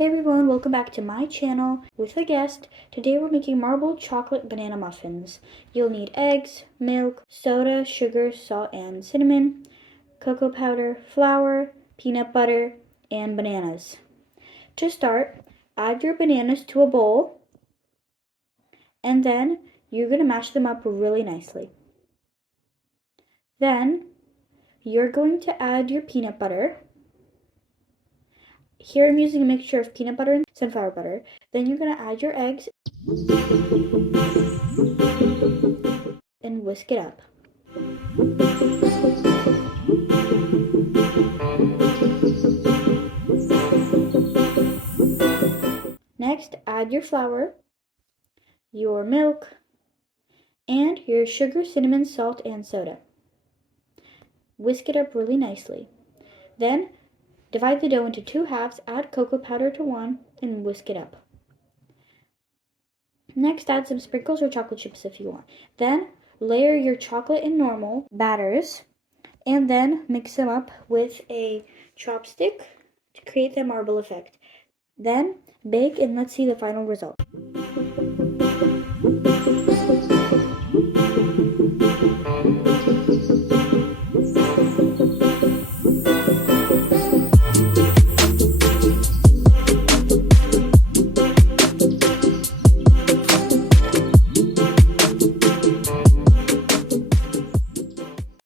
Hey everyone, welcome back to my channel with a guest. Today we're making marbled chocolate banana muffins. You'll need eggs, milk, soda, sugar, salt, and cinnamon, cocoa powder, flour, peanut butter, and bananas. To start, add your bananas to a bowl, and then you're going to mash them up really nicely. Then you're going to add your peanut butter. Here I'm using a mixture of peanut butter and sunflower butter. Then you're going to add your eggs and whisk it up. Next, add your flour, your milk, and your sugar, cinnamon, salt, and soda. Whisk it up really nicely. Then, divide the dough into 2 halves, add cocoa powder to one, and whisk it up. Next, add some sprinkles or chocolate chips if you want. Then, layer your chocolate and normal batters, and then mix them up with a chopstick to create the marble effect. Then, bake and let's see the final result.